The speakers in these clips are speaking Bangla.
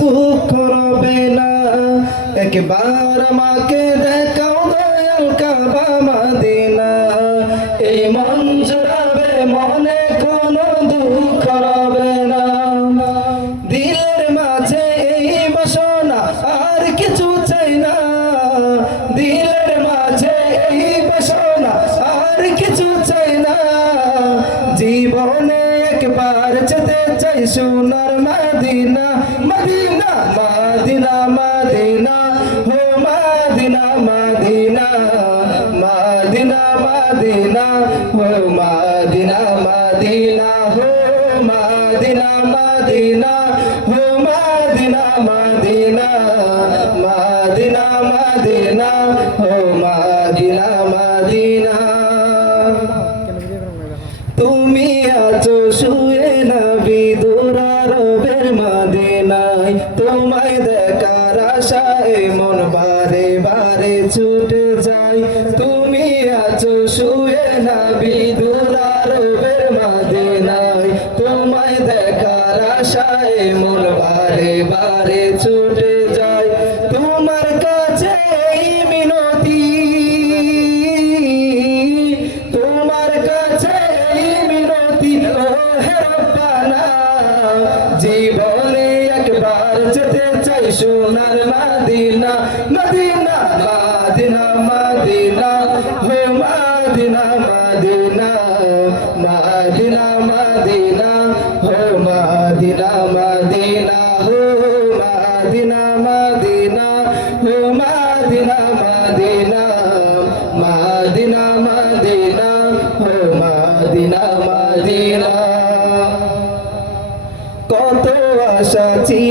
দুঃখ রবে না। একবার আমাকে দেখাও দয়াল কাবা মাদিনা। এই মন জড়াবে, মনে কোনো দুঃখ করবে না। দিলের মাঝে এই বাসনা আর কিছু চাই না। চাই সোনার মাদিনা মাদিনা মাদিনা মাদিনা হো মাদিনা মাদিনা মাদিনা মাদিনা হো মাদিনা মাদিনা হো মাদিনা মাদিনা হো মাদিনা মাদিনা মাদিনা মাদিনা হো মাদিনা মাদিনা মন বারে বারে ছুটে যায় তুমি আছো শুয়ে না নবী মাঝে নাই তোমায় দেখার আশায় মন বারে বারে ছুটে সোনার মাদিনা মদিনা মাদিনা মাদিনা হে মাদিনা মাদিনা মাদিনা মাদিনা হো মাদিনা মাদিনা হো মাদিনা মাদিনা হো মাদিনা মাদিনা মাদিনা মাদিনা হো মাদিনা মাদিনা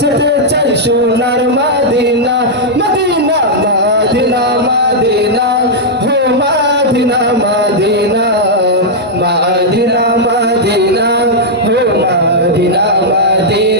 যেতে চাই সোনার মাদিনা, মদিনা, মাদিনা মাদিনা, হো মাদিনা মাদিনা মাদিনা মাদিনা, হো মাদিনা মাদিনা।